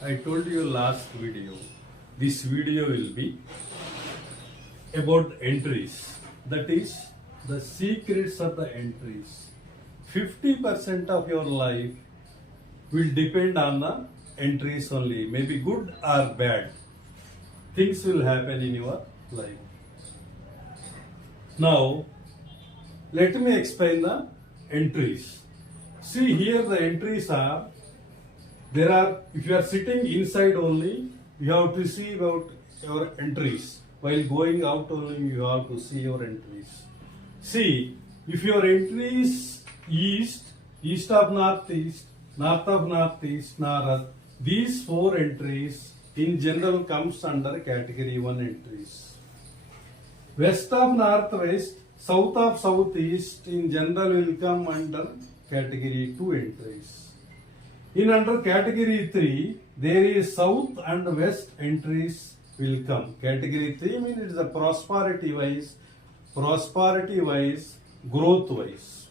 I told you last video. This video will be about entries. That is the secrets of the entries. 50% of your life will depend on the entries only. Maybe good or bad. Things will happen in your life. Now, let me explain the entries. See here the entries are, if you are sitting inside only, you have to see about your entries. While going out only, you have to see your entries. See, if your entries east of northeast, north of northeast, north, these four entries in general comes under category 1 entries. West of northwest, south of southeast in general will come under category 2 entries. In under category 3, there is south and west entries will come. Category 3 means it is a prosperity wise, growth wise.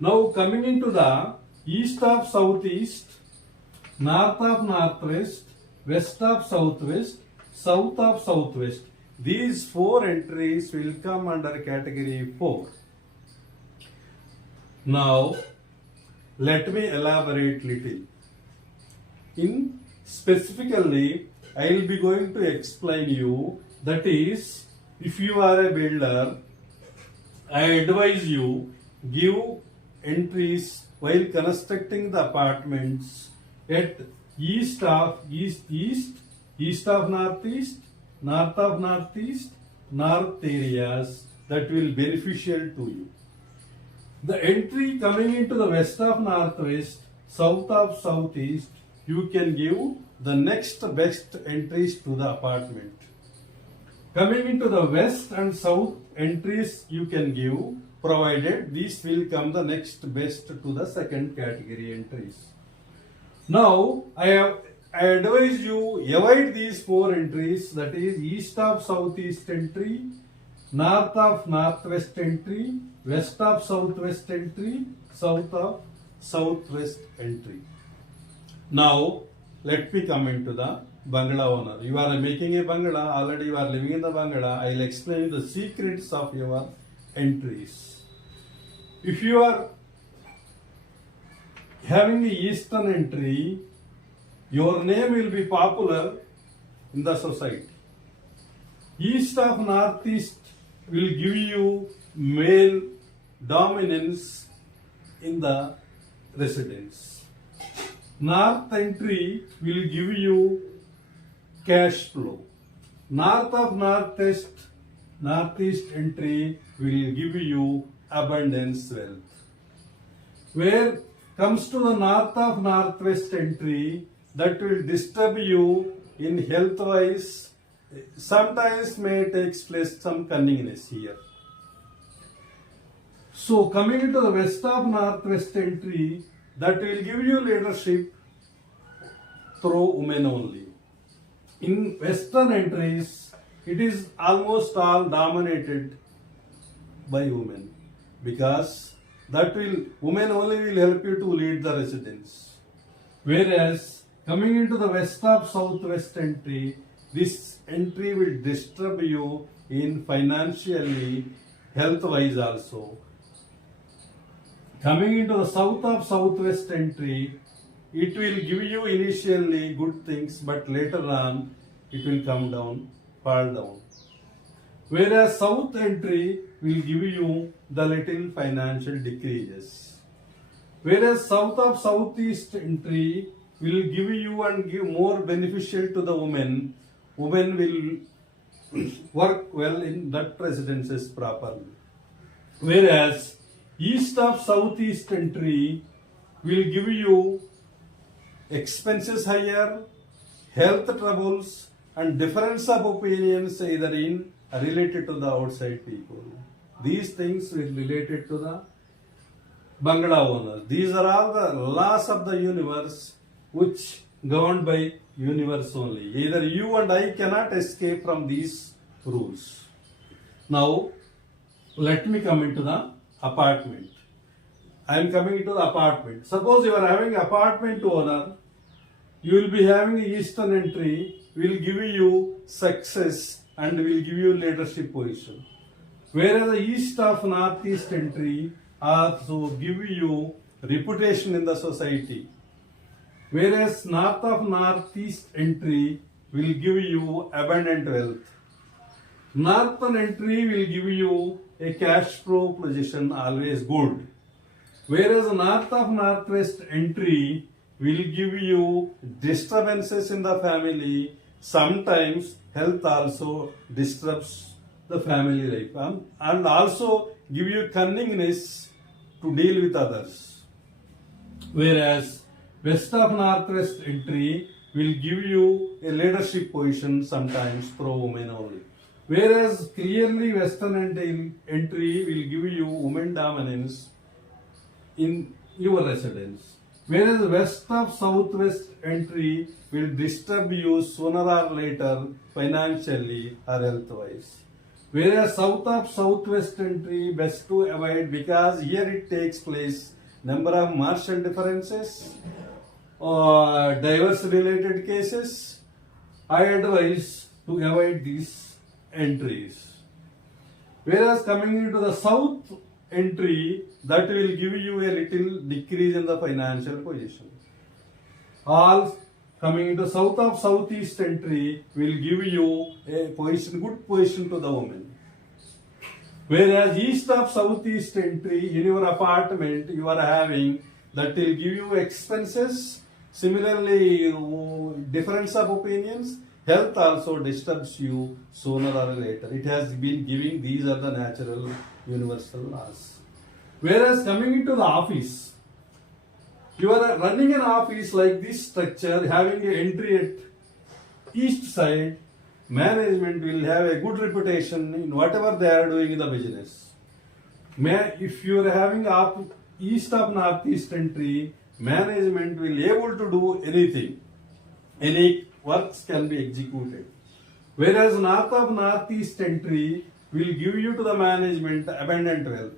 Now coming into the east of southeast, north of northwest, west of southwest, south of southwest. These four entries will come under category 4. Now, let me elaborate little. In specifically, I will be going to explain you, that is, if you are a builder, I advise you give entries while constructing the apartments at east of northeast, north of northeast, north areas that will beneficial to you. The entry coming into the west of northwest, south of southeast, you can give the next best entries to the apartment. Coming into the west and south entries you can give, provided these will come the next best to the second category entries. Now I advise you avoid these four entries, that is east of southeast entry, north of northwest entry, west of southwest entry, south of southwest entry. Now let me come into the bungalow owner. You are making a bungalow, already you are living in the bungalow. I will explain you the secrets of your entries. If you are having the eastern entry, your name will be popular in the society. East of northeast will give you male dominance in the residence. North entry will give you cash flow. North of northeast entry will give you abundance wealth. Where comes to the north of northwest entry, that will disturb you in health wise. Sometimes may takes place some cunningness here. So coming into the west of northwest entry, that will give you leadership through women only. In western entries, it is almost all dominated by women, because women only will help you to lead the residence. Whereas coming into the west of southwest entry, this entry will disturb you in financially, health wise also. Coming into the south of southwest entry, it will give you initially good things, but later on it will come down, fall down. Whereas south entry will give you the little financial decreases. Whereas south of southeast entry will give you and give more beneficial to the women. Women will work well in that residences properly. Whereas east of southeast entry will give you expenses higher, health troubles, and difference of opinions either in related to the outside people. These things will related to the bungalow owners. These are all the laws of the universe which governed by universe only. Either you and I cannot escape from these rules. Now let me come into the apartment. I am coming into the apartment. Suppose you are having apartment owner, you will be having a eastern entry, will give you success and will give you leadership position. Whereas the east of northeast entry also give you reputation in the society. Whereas north of northeast entry will give you abundant wealth. Northern entry will give you a cash flow position, always good. Whereas north of northwest entry will give you disturbances in the family. Sometimes health also disturbs the family life, and also give you cunningness to deal with others. Whereas west of northwest entry will give you a leadership position, sometimes pro women only. Whereas clearly western entry will give you women dominance in your residence. Whereas west of southwest entry will disturb you sooner or later financially or health wise. Whereas south of southwest entry best to avoid, because here it takes place number of martial differences or divorce related cases. I advise to avoid these entries. Whereas coming into the south entry, that will give you a little decrease in the financial position. All coming into south of southeast entry will give you a position, good position to the woman. Whereas east of southeast entry in your apartment you are having, that will give you expenses. Similarly, difference of opinions, health also disturbs you sooner or later. It has been giving, these are the natural universal laws. Whereas coming into the office, you are running an office like this structure, having an entry at east side, management will have a good reputation in whatever they are doing in the business. If you are having east of northeast entry, management will able to do anything. Any works can be executed. Whereas north of northeast entry will give you to the management abundant wealth.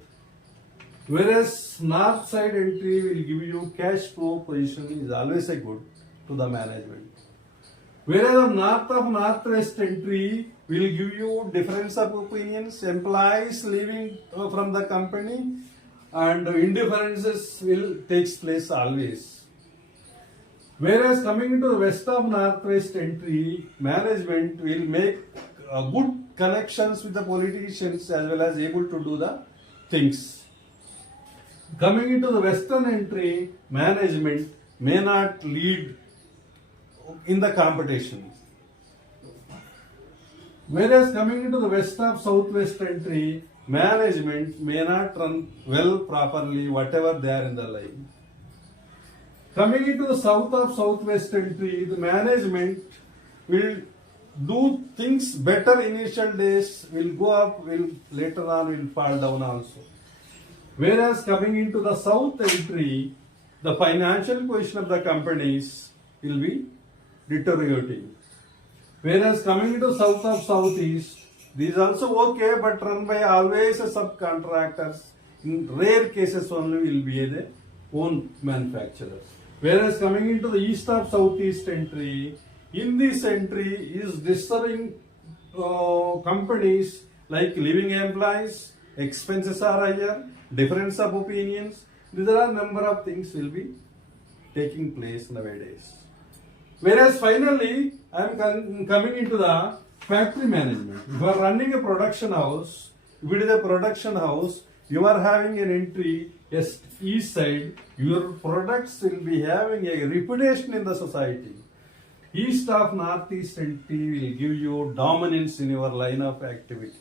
Whereas north side entry will give you cash flow position, is always a good to the management. Whereas north of northwest entry will give you difference of opinions, employees leaving from the company, and indifferences will takes place always. Whereas coming into the west of northwest entry, management will make good connections with the politicians as well as able to do the things. Coming into the western entry, management may not lead in the competition. Whereas coming into the west of southwest entry, management may not run well properly whatever they are in the line. Coming into the south of southwest entry, the management will do things better initial days, will go up, will later on will fall down also. Whereas coming into the south entry, the financial position of the companies will be deteriorating. Whereas coming into south of southeast, these also okay, but run by always a subcontractors. In rare cases only will be the own manufacturers. Whereas coming into the east of southeast entry, in this entry is disturbing companies like living employees, expenses are higher, difference of opinions. These are a number of things will be taking place nowadays. Whereas finally, I am coming into the factory management. If you are running a production house, if it is a production house, you are having an entry east side, your products will be having a reputation in the society. East of northeast entry will give you dominance in your line of activity.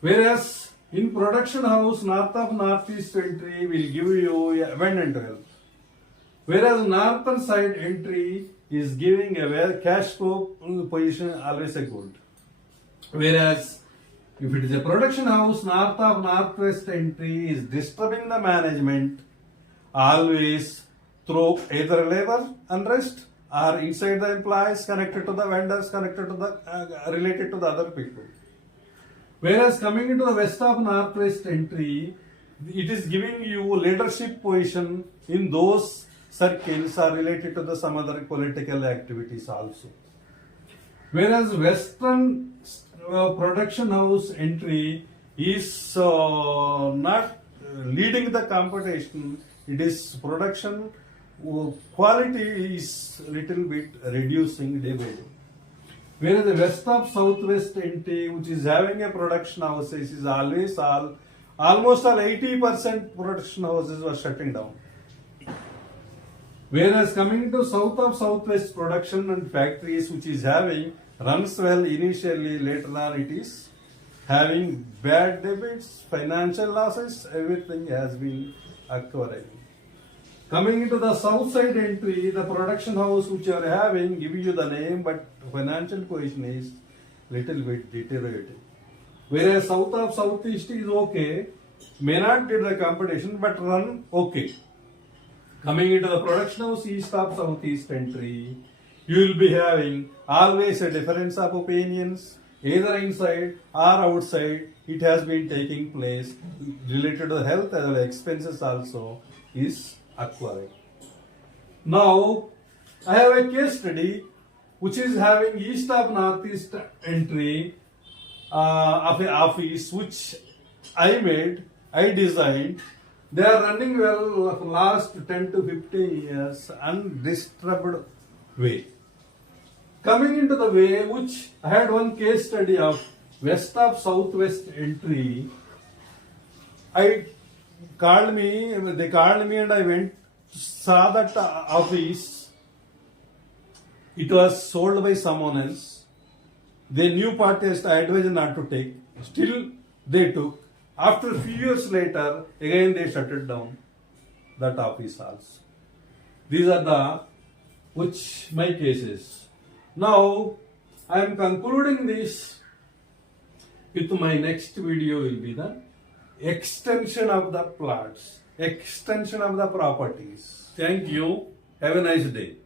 Whereas in production house, north of northeast entry will give you abundant wealth. Whereas northern side entry is giving a cash flow position, always a good. Whereas if it is a production house, north of northwest entry is disturbing the management, always through either labor unrest or inside the employees, connected to the vendors, connected to the related to the other people. Whereas coming into the west of northwest entry, it is giving you leadership position in those circles are related to the some other political activities also. Whereas Western production house entry is not leading the competition, it is production quality is little bit reducing day by day. Whereas the west of southwest entry, which is having a production houses, is always almost all 80% production houses were shutting down. Whereas coming to south of southwest production and factories, which is having runs well initially, later on it is having bad debits, financial losses, everything has been occurring. Coming into the south side entry, the production house which you are having give you the name, but financial position is little bit deteriorating. Whereas south of southeast is okay, may not get the competition, but run okay. Coming into the production house east of southeast entry, you will be having always a difference of opinions, either inside or outside. It has been taking place related to the health as well as expenses also is acquiring. Now, I have a case study which is having east of northeast entry of an office which I designed. They are running well for last 10 to 15 years undisturbed way. Coming into the way which I had one case study of west of southwest entry, they called me and I went, saw that office. It was sold by someone else. They knew purchased, I advised not to take. Still they took. After a few years later, again they shut it down. That office also. These are the which my cases. Now I am concluding this with my next video will be the extension of the plots, extension of the properties. Thank you. Have a nice day.